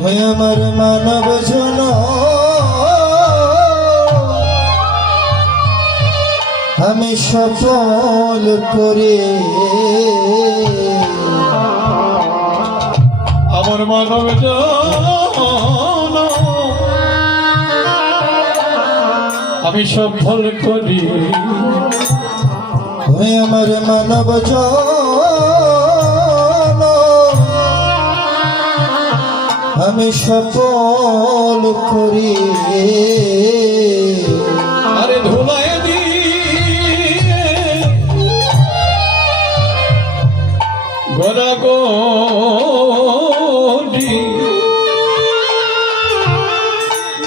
হয়ে আমার মানব জন আমি সফল করে আমার মানব জন আমি সফল করি হয়ে আমার মানব জন আমি সফল করি আরে ধুলায় দিয়ে গোরা গোরি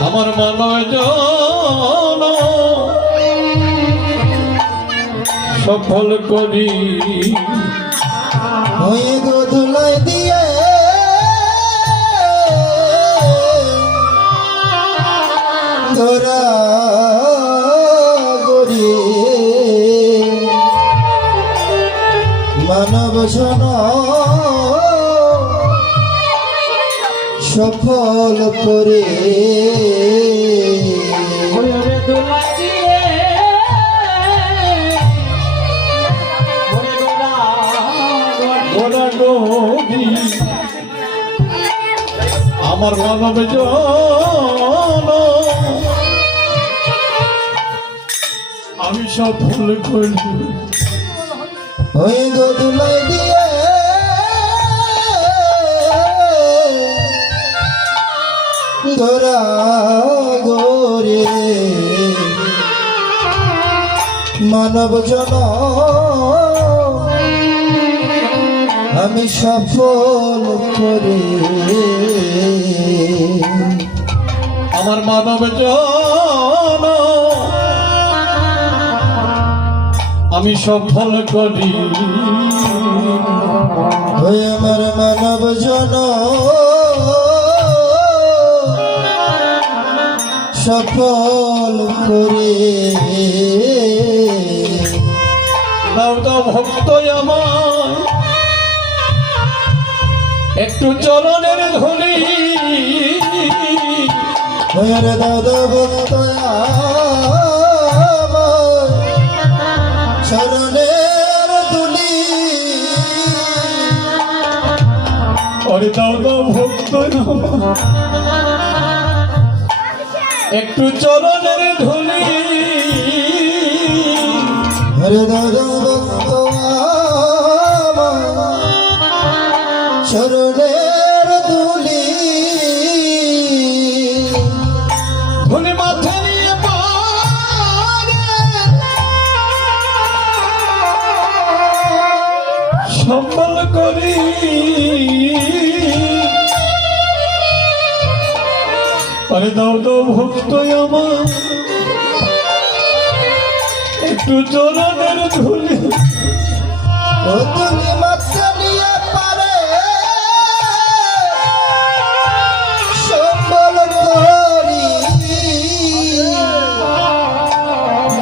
আমার মানব জন সফল করি হয়ে গো ধুলাই দিয়ে গোরা গরি মানব জন সফল করে আমার মানব জন আমি সফল করি হয়ে গো ধুলাই দিয়ে গোরা গোরে মানব জন আমি সফল করে আমার মানব জন আমি সফল করি হয়ে আমার মানব জন সফল করে দাও দাও ভক্ত আমার একটু চরণের ধুলি হয়ে দাদা ভক্ত চরণের তুলি ওরে দাও দাও ভক্ত একটু চরণের ধুলি হরে দাদা ভক্ত চরণের তুলি ধুলি মাথা নিয়ে সম্বল করি আরে দাও দাও ভক্ত আমার একটু চরণের ধুলি ও তুমি মাথা নিয়ে পারে সম্বল করি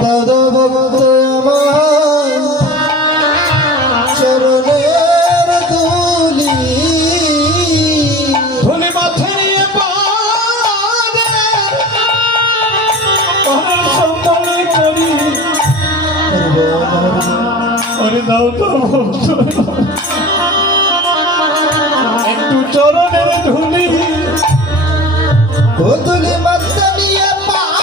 দাদা ভক্ত আমার চরণের তুলি ধুলি মাথা নিয়ে সম্বল করি আরে দাও দাও ভক্ত একটু চরণের ধুলি ও তুলি মাথা নিয়ে পারে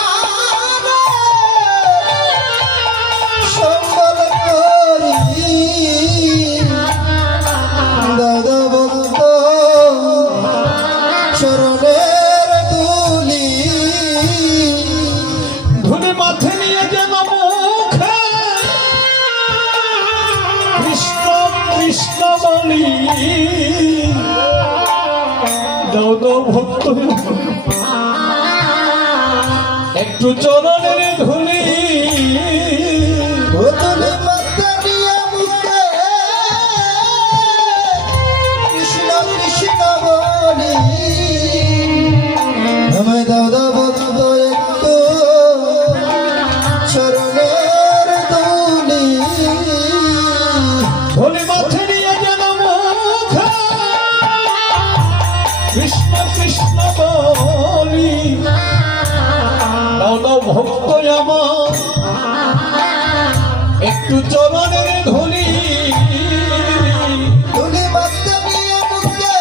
সম্বল করি দাদা ভক্ত চরণের তুলি ধুলি মাথা নিয়ে যেন মুখে কৃষ্ণ কৃষ্ণ বলি দাও দাও ভক্ত একটু চরণের ধুলি ও তুলি মাথা নিয়ে মুখে কৃষ্ণ কৃষ্ণ বলি আমায় দাদা ভক্ত একটু চরণের তুলি ধুলি মাথা নিয়ে যেন মুখে কৃষ্ণ কৃষ্ণ ভক্ত আমার একটু চরণের ধুলি ধুলি মাত্র নিয়ে মুখে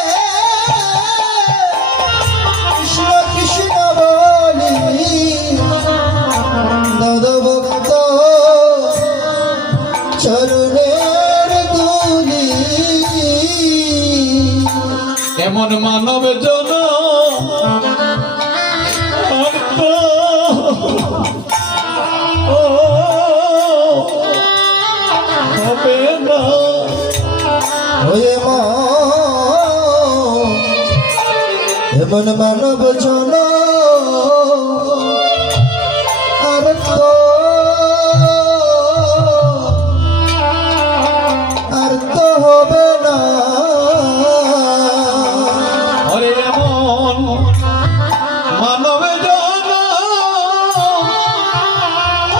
কৃষ্ণ কৃষ্ণ বলি দাদা ভক্ত চরণের ধুলি এমন মানব জন আর তো ও হবে না হয়ে মা এমন মানব জন আর তো হবে না আরে এমন মানব জন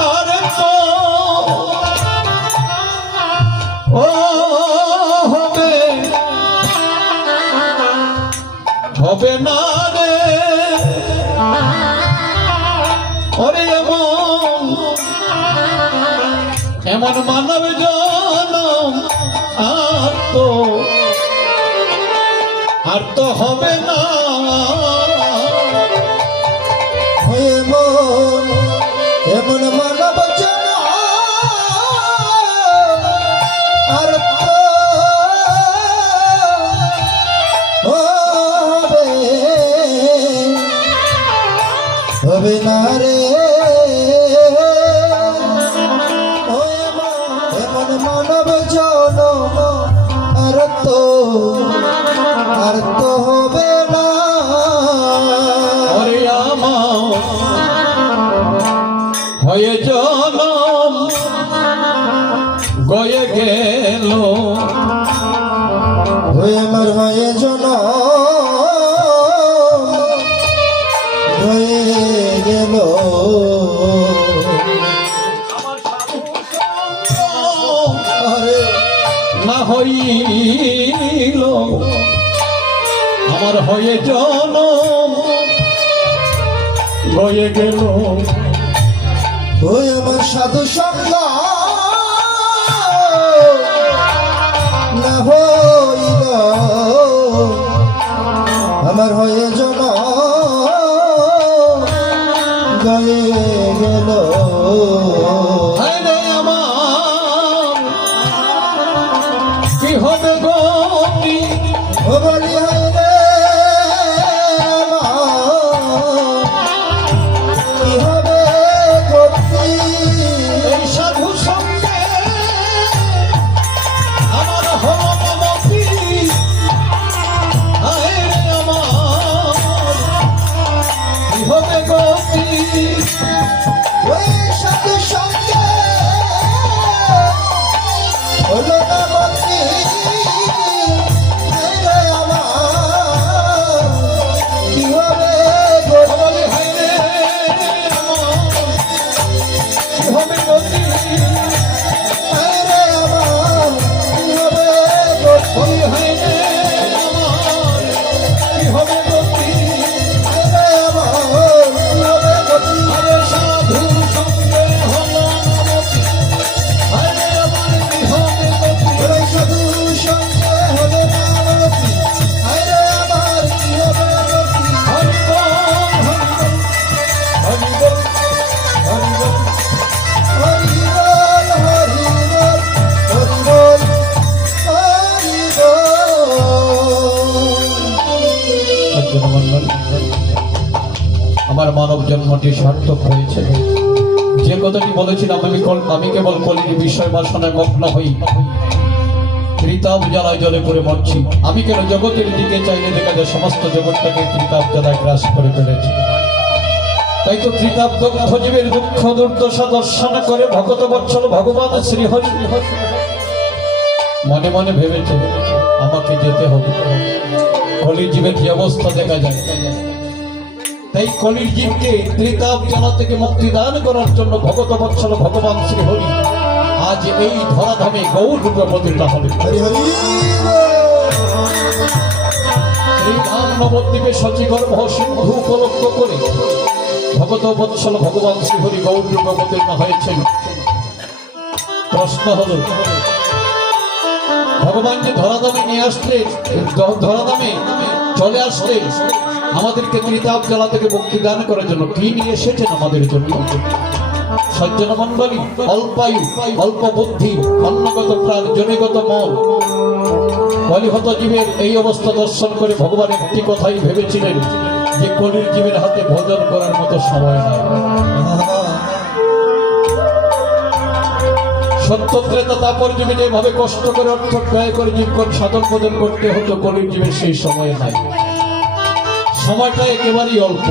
আর তো ও হবে হবে না রে ওরে এমন মানব জন আর তো হবে না এমন মানব জন আর তো হবে না রে এমন মানব জন আর তো হবে না ওরে আমার হয়ে জনম গয়ে গেল আমার হয়ে জন হয়ে গেল আরে না হইল আমার হয়ে জনম গয়ে গেল ওই আমার সাধু সঙ্গ না হইল আমার হয়ে জন গয়ে গেল হায় রে আমার কি হবে গতি ও বলি হায় রে আমার কি হবে গতি এই সাধু সঙ্গে আমার হলো মমতি হায় রে আমার কি হবে গতি ওই সাধু সঙ্গে হলো না মতি হায় রে আমার কি হবে গতি বলে হায় রে আমার কি হবে গতি হায় রে আমার কি হবে গতি বলে হায় রে আমার কি হবে গতি হায় রে আমার কি হবে গতি আরে সাধু সঙ্গে হলো মমতি হায় রে আমার কি হবে গতি ওই সাধু সঙ্গে হলো না মতি হায় রে আমার কি হবে গতি হরি বল হরি বল হরি বল হরি বল হরি বল হরি বল হরি বল হরি বল আমার মানব জন্মটি সার্থক হয়েছে যে কথাটি বলেছিলাম আমি কেবল কলির বিষয় বাসনায় মগ্ন হই ত্রিতাপ জ্বালায় জলে পড়ে মরছি আমি কেন জগতের দিকে চাইলে দেখা যায় সমস্ত জগৎটাকে ত্রিতাপ জ্বালায় গ্রাস করে ফেলেছি তাই তো ত্রিতাপ দগ্ধ জীবের দুঃখ দুর্দশা দর্শন করে ভগত বৎসল ভগবান শ্রীহরি মনে মনে ভেবেছে আমাকে যেতে হবে কলির জীবের যে অবস্থা দেখা যায় তাই কলির জীবকে ত্রিতাপ জ্বালা থেকে মুক্তি দান করার জন্য ভগত বৎসল ভগবান শ্রীহরি আজ এই ধরাধামে গৌর রূপে অবতীর্ণ হবে হরি হরি শ্রী রাম নবদ্বীপে সচিগর্ভ সিন্ধু উপলক্ষ করে ভগত বৎসল ভগবান শ্রীহরি গৌর রূপে অবতীর্ণ হয়েছেন। প্রশ্ন হলো, ভগবান যে ধরাধামে নিয়ে আসলে, ধরাধামে চলে আসলে আমাদেরকে ত্রিতাপ জ্বালা থেকে মুক্তি দান করার জন্য কি নিয়ে এসেছেন আমাদের জন্য? সজ্জন মন্ডলী, অল্পায়ু, অল্প বুদ্ধি, অন্নগত প্রাণ, জনিগত মন, কলিহত জীবের এই অবস্থা দর্শন করে ভগবান একটি কথাই ভেবেছিলেন যে কলির জীবের হাতে ভোজন করার মতো সময় নাই। সত্য ত্রেতা তাপর যুগে যেভাবে কষ্ট করে অর্থ ব্যয় করে জীবন সাধন ভোজন করতে হতো, কলির জীবের সেই সময় নাই। সময়টা একেবারেই অল্প,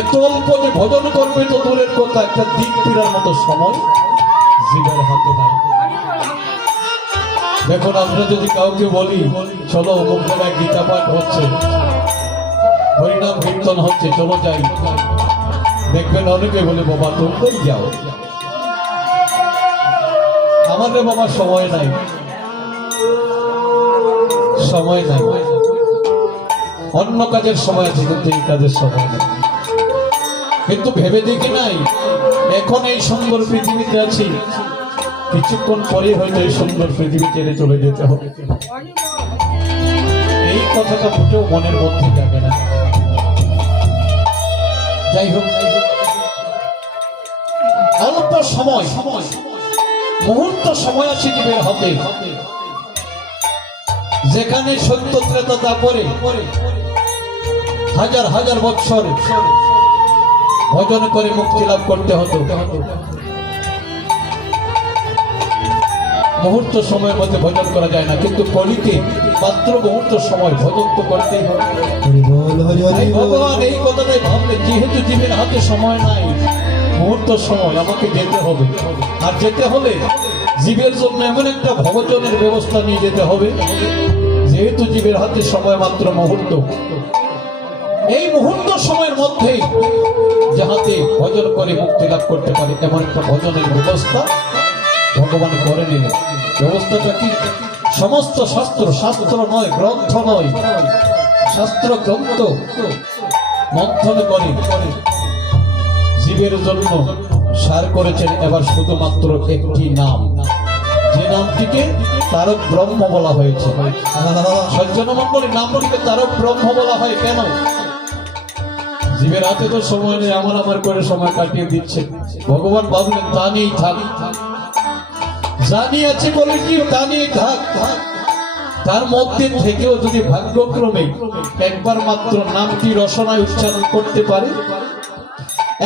এত অল্প যে ভোজন করবে তো দূরের কথা, একটা দিক ফেরার মতো সময় জীবের হাতে নাই। দেখুন, আমরা যদি কাউকে বলি চলো অমুক জায়গায় গীতা পাঠ হচ্ছে, হরিনাম কীর্তন হচ্ছে, চলো যাই, দেখবেন অনেকে বলে বাবা তোমরাই যাও, আমাদের বাবা সময় নাই, সময় নাই, অন্য কাজের সময় আছে কিন্তু এই কাজের সময় নেই। কিন্তু ভেবে দেখি নাই এখন এই সুন্দর পৃথিবীতে আছি, কিছুক্ষণ পরে হয়তো এই সুন্দর পৃথিবী ছেড়ে চলে যেতে হবে। এই কথাটা মোটেও মনের মধ্যে যাবে না। যাই হোক, অল্প সময়, মুহূর্ত সময় আছে জীবের হাতে, যেখানে সত্য ত্রেতা তারপরে হাজার হাজার বৎসর ভজন করে মুক্তি লাভ করতে হতো, মুহূর্ত সময়ের মধ্যে ভজন করা যায় না। কিন্তু কলিতে মাত্র মুহূর্ত সময় ভজন তো করতেই হবে। ভগবান এই কথাটাই ভাবলেন, যেহেতু জীবের হাতে সময় নাই, মুহূর্ত সময় আমাকে যেতে হবে, আর যেতে হলে জীবের জন্য এমন একটা ভোজনের ব্যবস্থা নিয়ে যেতে হবে, যেহেতু জীবের হাতে সময় মাত্র মুহূর্ত, এই মুহূর্ত সময়ের মধ্যেই যাহাতে ভজন করে মুক্তি লাভ করতে পারে এমন একটা ভজনের ব্যবস্থা ভগবান করে নিলেন। ব্যবস্থাটা কি? সমস্ত শাস্ত্র, শাস্ত্র নয়, গ্রন্থ নয়, শাস্ত্র গ্রন্থ মন্থন করে জীবের জন্য সার করেছেন এবার শুধুমাত্র একটি নাম, যে নামটিকে তারক ব্রহ্ম বলা হয়েছে। সজ্জন মন্ডলী, নামটিকে তারক ব্রহ্ম বলা হয় কেন? জীবের হাতে তো সময় নেই, আমার করে সময় কাটিয়ে দিচ্ছে। ভগবান ভাবলেন তা নিয়েই থাক, জানি আছে বলে কি তা নিয়ে থাক, তার মধ্যে থেকেও যদি ভাগ্যক্রমে একবার মাত্র নামটি রসনায় উচ্চারণ করতে পারে,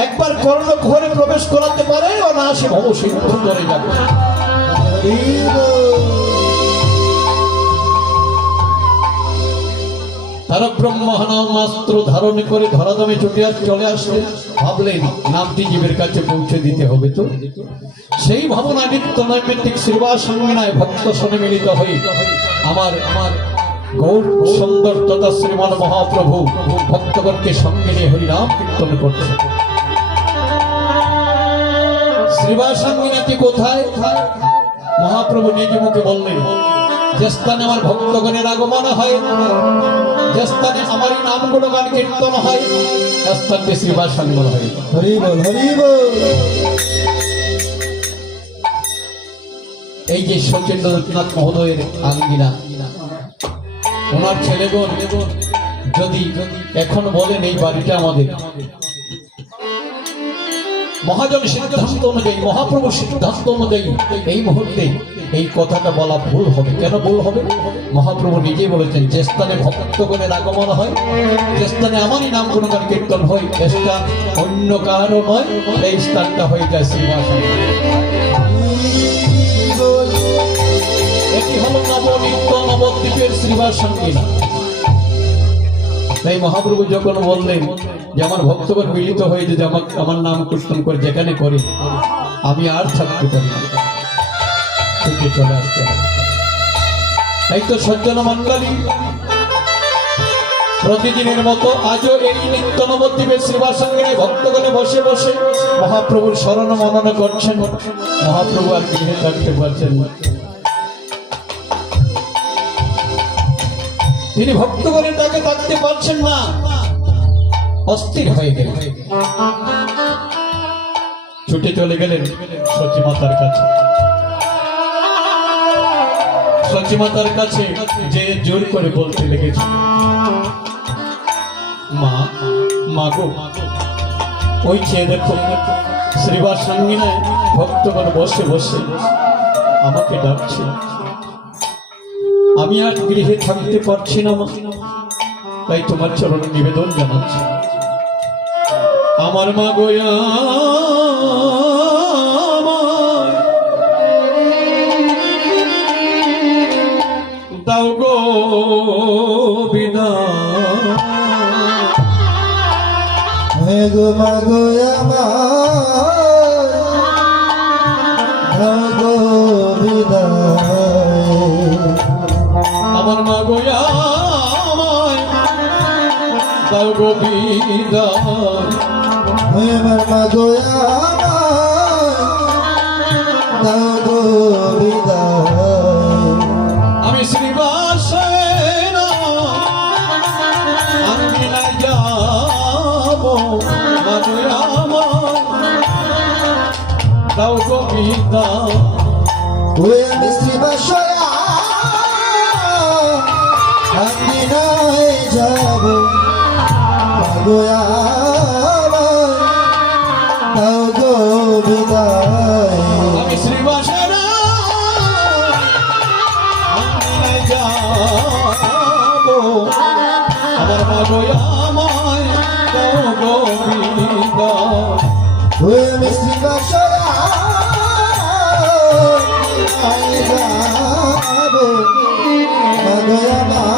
একবার কর্ণ ঘরে প্রবেশ করাতে পারে, অনায়াসে ভবসিন্ধু ধরে যাবে। তারক ব্রহ্মাস্ত্র ধারণ করে ধরাধামে চলে আসলেন, ভাবলেন নামটি জীবের কাছে পৌঁছে দিতে হবে। তো সেই ভাবনা নিত্য নৈমিত্তিক শ্রীবাসঙ্গিনায় ভক্ত শোনে মিলিত হয়ে আমার গৌর সুন্দর তথা শ্রীমান মহাপ্রভু ভক্তগণকে সঙ্গে নিয়ে হরিনাম কীর্তন করছে। শ্রীবাসঙ্গিনাটি কোথায়? মহাপ্রভু নিজ মুখে বললেন, যে স্থানে আমার ভক্তগণের আগমন হয়, যে স্থানে আমার নাম গুণগান কীর্তন হয়, স্থানটি শ্রীবাসঙ্গন হয়। হরি বল, হরি বল। এই যে সচেন্দ্রনাথ মহোদয়ের আঙ্গিনা, ওনার ছেলেগণ যদি এখন বলেন এই বাড়িটা আমাদের, মহাজন সিদ্ধান্ত অনুযায়ী, মহাপ্রভু সিদ্ধান্ত অনুযায়ী এই মুহূর্তে এই কথাটা বলা ভুল হবে। কেন ভুল হবে? মহাপ্রভু নিজেই বলেছেন, যে স্থানে ভক্তগণের আগমন হয়, যে স্থানে আমারই নাম গুণগান কীর্তন হয়, স্থান অন্য কারো নয়, এই স্থানটা হয়ে যায় শ্রীবাসন। এটি হল নবনিত্য নবদ্বীপের শ্রীবাসঙ্গিনা। তাই মহাপ্রভু যখন বললেন যে আমার ভক্তগণ মিলিত হয়ে যদি আমার নাম কীর্তন করে যেখানে করি, আমি আর থাকতে পারি না, চলে আসতে হবে। তাই তো সজ্জন মন্ডলী, প্রতিদিনের মতো আজও এই নিত্য নবদ্বীপের শ্রীবাসঙ্গিনায় ভক্তগণে বসে বসে মহাপ্রভুর স্মরণ মনন করছেন। মহাপ্রভু আর গৃহে থাকতে পারছেন না, তিনি ভক্তগণের ডাকে থাকতে পারছেন না। অস্থির হয়ে গেলেন। ছুটে চলে গেলেন সচী মাতার কাছে। সচী মাতার কাছে যে জোর করে বলতে লেগেছে, মা, মা গো, ওই চেয়ে দেখো শ্রীবাস সঙ্গিনায় ভক্তগণ বসে বসে আমাকে ডাকছে। আমি আর গৃহে থাকতে পারছি না মা, তাই তোমার চরণে নিবেদন জানাচ্ছি। আমার মা গোয়া দাও গো বিদায়। হে গো মাগো আমার দাও গো বিদায়। আমার মা গোয়া আমায় দাও গো বিদায়। হে আমার মাগো আমার দাও গো বিদায়। আমি শ্রীবাসের আঙ্গিনায় যাব, মা গোয়া আমায় দাও গো বিদায়। ওই আমি শ্রীবাসরা আঙ্গিনায় যাব, মাগো আমার দাও গো বিদায়। আমি শ্রীবাসের আঙ্গিনায় যাব, আমার মা গোয়া আমায় দাও গো বিদায়। ওই আমি শ্রীবাসরা আঙ্গিনায় যাব, মাগো আমার